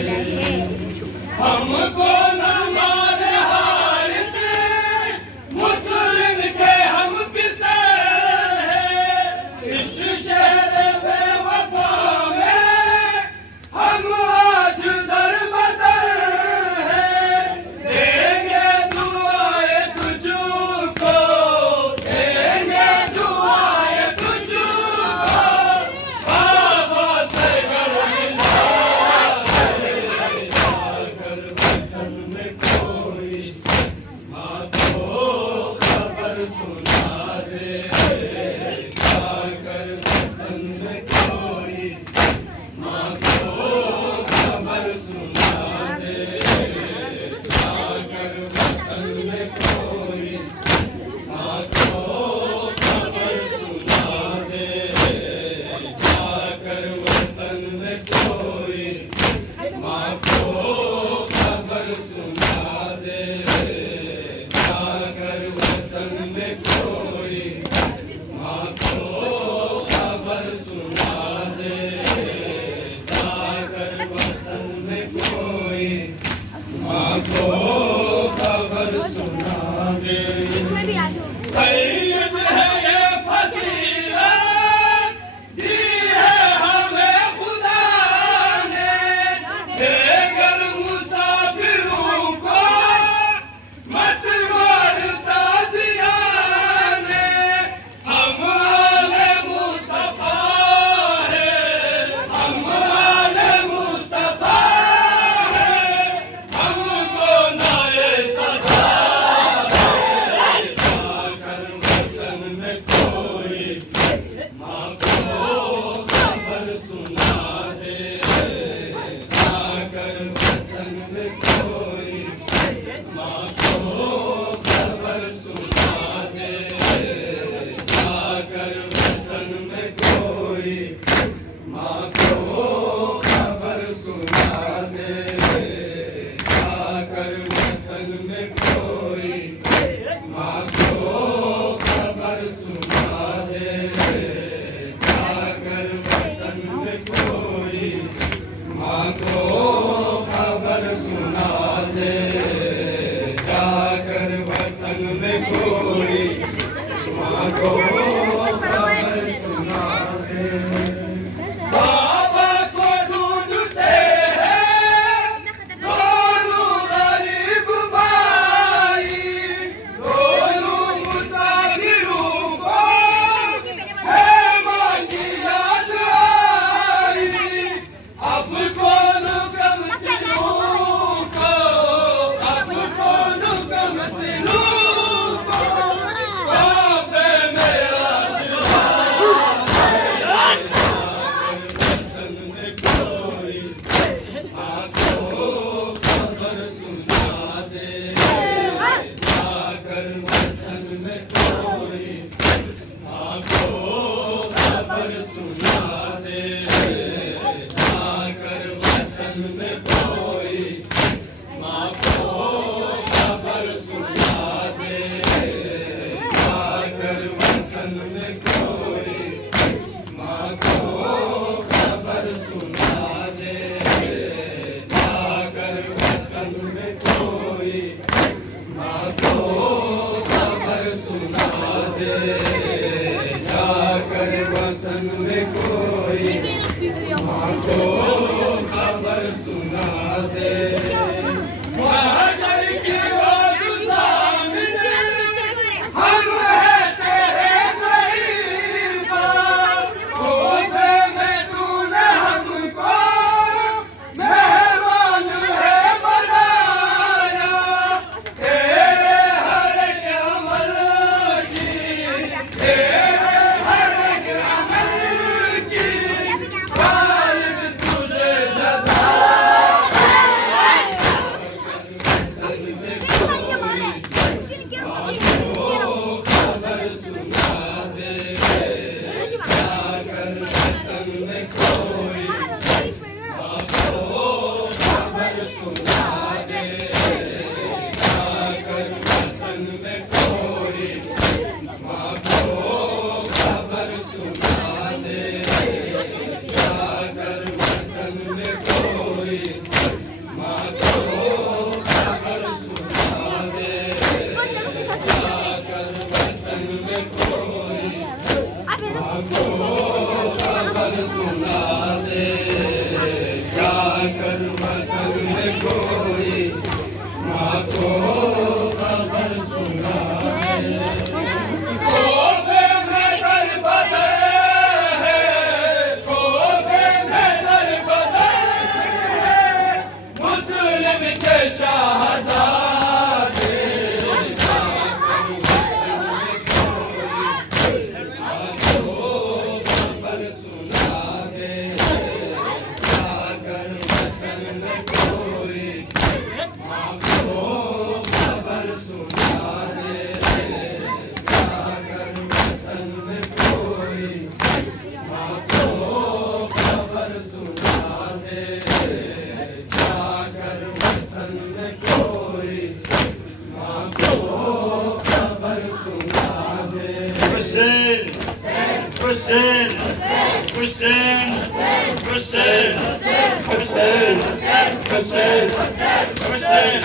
केलेली आहे। हमको न मारे हार से मुस्लिम के हम पिसे हैं। इस शहर बेवफा में हम आज दर बदर हैं। देंगे दुआएं तुझको, देंगे दुआएं तुझको, बाबा से घर मिला जाकर वतन में कोई माँ को खबर सुना दे। जाकर वतन में कोई माँ को खबर सुना दे। जाकर वतन में कोई माँ को खबर सुना दे। जाकर वतन में कोई माँ को खबर सुना दे। जाकर वतन में कोई माँ को खबर सुना दे। जाकर वतन में कोई माँ को खबर सुना दे। इसमें भी आ जाओ। सैयद है ये फसीलत दी है हमें खुदा ने। बेघर मुसाफिरों को मत मार ताज़िया ने। हम आले मुस्तफा है, हम आले मुस्तफा है। हमको ना ये सजा है। जाकर वतन में कोई माँ को खबर सुना दे। जाकर वतन में कोई माँ को खबर सुना दे। जाकर वतन में कोई माँ को खबर सुना दे। जाकर वतन में कोई माँ को खबर सुना दे। जाकर वतन में कोई माँ को खबर सुना दे। जाकर वतन में कोई माँ को खबर सुना दे। बाबा को ढूंढते हैं दोनों गरीब भाई। दोनों मुसाफिरों को है मांगी याद आई। अब कौन गम सिलूं को, अब कौन गम सिलूं को, काफ़े में आसरा है। वतन में कोई माँ को खबर सुना दे। जाकर वतन में कोई माँ को खबर सुना दे। जाकर वतन में कोई माँ को खबर सुना दे। जाकर वतन में कोई माँ को खबर सुना दे। जाकर वतन में कोई माँ को खबर सुना दे। जाकर वतन में कोई माँ को खबर सुना दे। महशर की रोज़ सामने हम हैं तेरे ग़रीबा। तोहफ़े में तूने हमको मेहमान है बनाया। तेरे हर एक अमल की, तेरे हर एक अमल की गालिब तुझे जज़ा कोई खबर सुना दे, जाकर वतन में कोई माँ को खबर सुना दे, जाकर वतन में कोई माँ को खबर सुना दे। हुसैन हुसैन हुसैन हुसैन हुसैन हुसैन